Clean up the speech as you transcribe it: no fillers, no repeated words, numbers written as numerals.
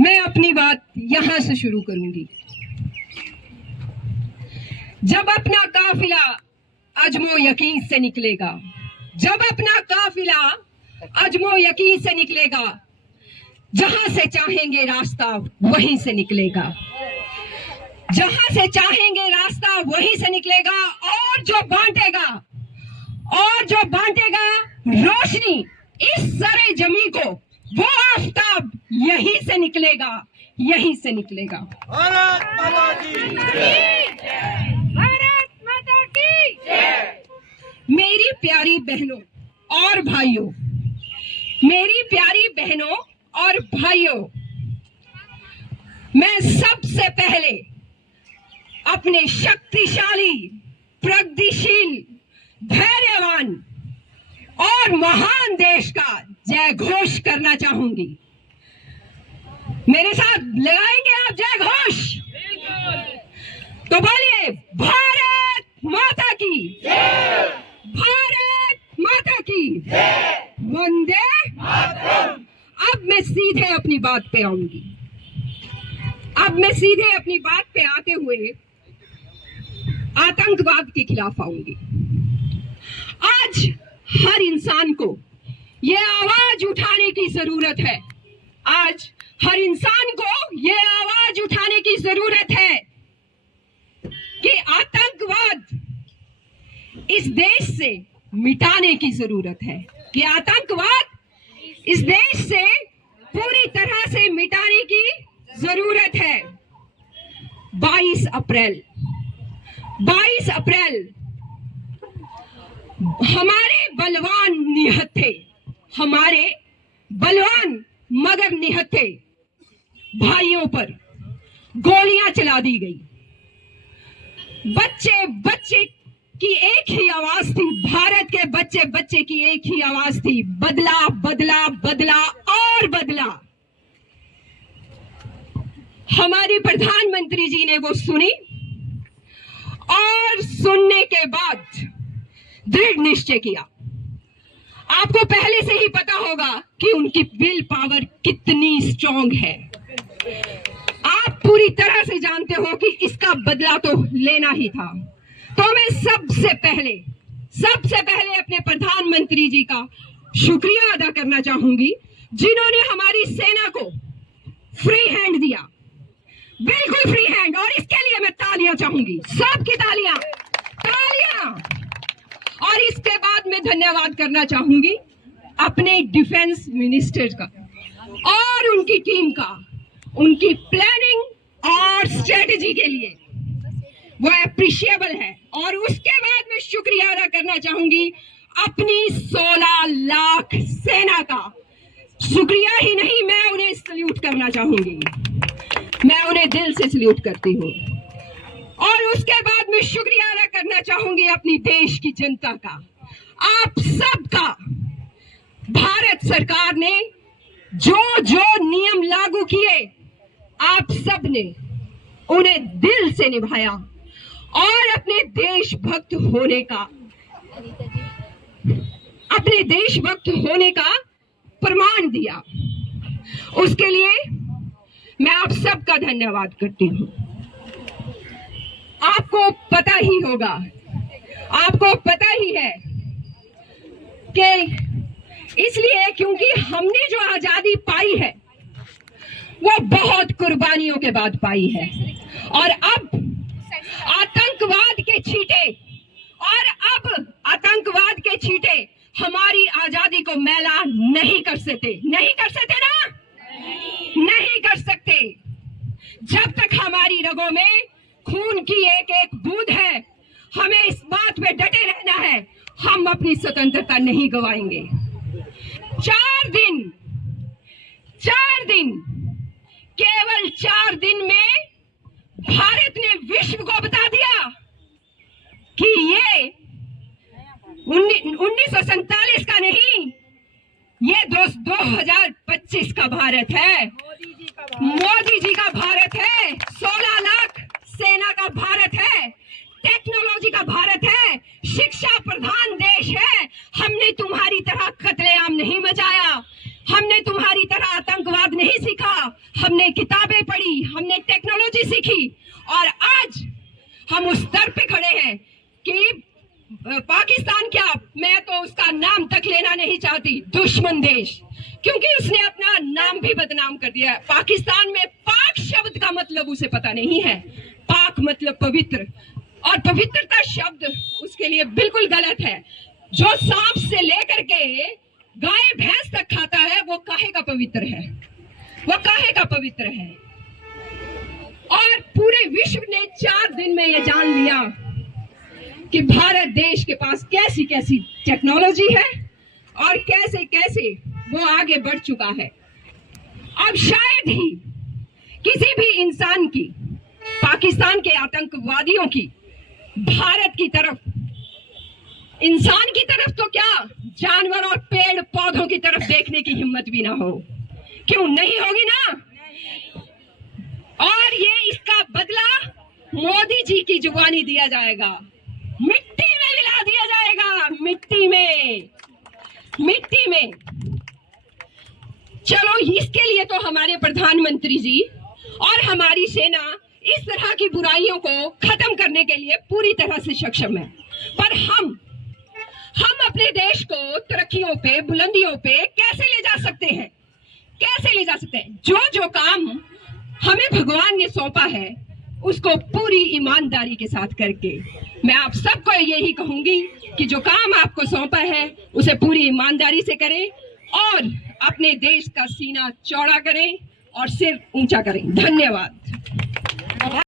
मैं अपनी बात यहां से शुरू करूंगी। जब अपना काफिला अजमो यकीन से निकलेगा, जब अपना काफिला अजमो यकीन से निकलेगा, जहां से चाहेंगे रास्ता वहीं से निकलेगा, जहां से चाहेंगे रास्ता वहीं से निकलेगा। और जो बांटेगा रोशनी इस सरे जमी को, वो आफताब यहीं से निकलेगा, यहीं से निकलेगा। भारत माता की जय। भारत माता की जय। मेरी प्यारी बहनों और भाइयों, मेरी प्यारी बहनों और भाइयों, मैं सबसे पहले अपने शक्तिशाली, प्रगतिशील, धैर्यवान और महान देश का जय घोष करना चाहूंगी। मेरे साथ लगाएंगे आप जय घोष? तो बोलिए, भारत माता की जय, भारत माता की जय, वंदे मातरम। अब मैं सीधे अपनी बात पे आऊंगी। अब मैं सीधे अपनी बात पे आते हुए आतंकवाद के खिलाफ आऊंगी। आज हर इंसान को ये आवाज उठाने की जरूरत है। आज हर इंसान को ये आवाज उठाने की जरूरत है कि आतंकवाद इस देश से मिटाने की जरूरत है, कि आतंकवाद इस देश से पूरी तरह से मिटाने की जरूरत है। 22 अप्रैल हमारे बलवान निहत्थे थे, हमारे बलवान मगर निहत्थे भाइयों पर गोलियां चला दी गई। बच्चे बच्चे की एक ही आवाज थी, भारत के बच्चे बच्चे की एक ही आवाज थी, बदला बदला बदला और बदला। हमारी प्रधानमंत्री जी ने वो सुनी और सुनने के बाद दृढ़ निश्चय किया। आपको पहले से ही पता होगा कि उनकी विल पावर कितनी स्ट्रांग है। आप पूरी तरह से जानते हो कि इसका बदला तो लेना ही था। तो मैं सबसे पहले अपने प्रधानमंत्री जी का शुक्रिया अदा करना चाहूंगी, जिन्होंने हमारी सेना को फ्री हैंड दिया, बिल्कुल फ्री हैंड। और इसके लिए मैं तालियां चाहूंगी, सबकी तालियां। और इसके बाद मैं धन्यवाद करना चाहूंगी अपने डिफेंस मिनिस्टर का और उनकी टीम का, उनकी प्लानिंग और स्ट्रेटजी के लिए, वो अप्रिशिएबल है। और उसके बाद मैं शुक्रिया अदा करना चाहूंगी अपनी 16 लाख सेना का। शुक्रिया ही नहीं, मैं उन्हें सल्यूट करना चाहूंगी, मैं उन्हें दिल से सल्यूट करती हूँ। और उसके बाद मैं शुक्रिया अदा करना चाहूंगी अपनी देश की जनता का, आप सबका। भारत सरकार ने जो जो नियम लागू किए, आप सब ने उन्हें दिल से निभाया और अपने देशभक्त होने का प्रमाण दिया। उसके लिए मैं आप सबका धन्यवाद करती हूँ। आपको पता ही होगा, आपको पता ही है कि इसलिए क्योंकि हमने जो आजादी पाई है वो बहुत कुर्बानियों के बाद पाई है। और अब आतंकवाद के छींटे हमारी आजादी को मैला नहीं कर सकते ना, नहीं कर सकते। जब तक हमारी रगों में खून की एक एक बूंद है, हमें इस बात पे डटे रहना है, हम अपनी स्वतंत्रता नहीं गवाएंगे। 4 दिन, केवल 4 दिन में भारत ने विश्व को बता दिया कि ये 1947 का नहीं, ये 2025 का भारत है, मोदी जी का भारत है, 16 लाख सेना का भारत है, टेक्नोलॉजी का भारत है, शिक्षा प्रधान देश है। हमने तुम्हारी तरह कत्लेआम नहीं मचाया, हमने तुम्हारी तरह आतंकवाद नहीं सीखा, हमने किताबें पढ़ी, हमने टेक्नोलॉजी सीखी और आज हम उस स्तर पे खड़े हैं कि पाकिस्तान क्या, मैं तो उसका नाम तक लेना नहीं चाहती, दुश्मन देश, क्योंकि उसने अपना नाम भी बदनाम कर दिया है। पाकिस्तान में पाक शब्द का मतलब उसे पता नहीं है। पाक मतलब पवित्र, और पवित्रता शब्द उसके लिए बिल्कुल गलत है। जो सांप से लेकर के गाय भैंस तक खाता है वो काहे का पवित्र है, वो काहे का पवित्र है। और पूरे विश्व ने 4 दिन में ये जान लिया कि भारत देश के पास कैसी कैसी टेक्नोलॉजी है और कैसे कैसे वो आगे बढ़ चुका है। अब शायद ही किसी भी इंसान की, पाकिस्तान के आतंकवादियों की, भारत की तरफ, इंसान की तरफ तो क्या, जानवर और पेड़ पौधों की तरफ देखने की हिम्मत भी ना हो। क्यों नहीं होगी ना? और ये इसका बदला मोदी जी की जुबानी दिया जाएगा, मिट्टी में मिला दिया जाएगा, मिट्टी में, मिट्टी में। चलो, इसके लिए तो हमारे प्रधानमंत्री जी और हमारी सेना इस तरह की बुराइयों को खत्म करने के लिए पूरी तरह से सक्षम है। पर हम अपने देश को तरक्कियों पे, बुलंदियों पे कैसे ले जा सकते हैं? कैसे ले जा सकते हैं? जो काम हमें भगवान ने सौंपा है उसको पूरी ईमानदारी के साथ करके। मैं आप सबको यही कहूंगी कि जो काम आपको सौंपा है उसे पूरी ईमानदारी से करें और अपने देश का सीना चौड़ा करें और सिर ऊंचा करें। धन्यवाद।